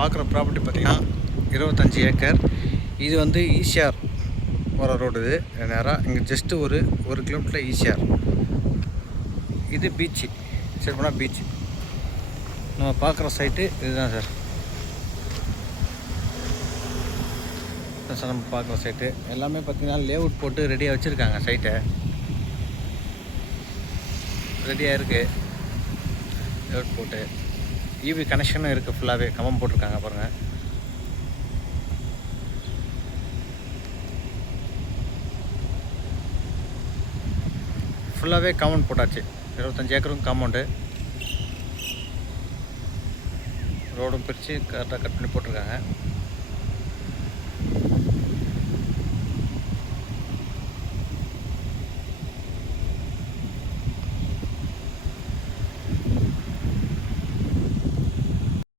பார்க்குற ப்ராப்பர்ட்டி பார்த்திங்கன்னா 25 ஏக்கர். இது வந்து ஈசிஆர் போகிற ரோடு. இது நேராக இங்கே ஜஸ்ட்டு ஒரு 1 கிலோமீட்டரில் ஈசிஆர். இது பீச்சு, சரி போனால் பீச்சு. நம்ம பார்க்குற சைட்டு இதுதான் சார். சார் நம்ம பார்க்குற சைட்டு எல்லாமே பார்த்திங்கன்னா லேஅவுட் போட்டு ரெடியாக வச்சுருக்காங்க. சைட்டை ரெடியாக இருக்குது, லேஅவுட் போட்டு ஈபி கனெக்ஷனும் இருக்குது. ஃபுல்லாகவே கம்பம் போட்டிருக்காங்க பாருங்கள். ஃபுல்லாகவே காம்பவுண்ட் போட்டாச்சு. 25 ஏக்கரும் காம்பவுண்டு, ரோடும் பிரித்து கரெக்டாக கட் பண்ணி போட்டிருக்காங்க.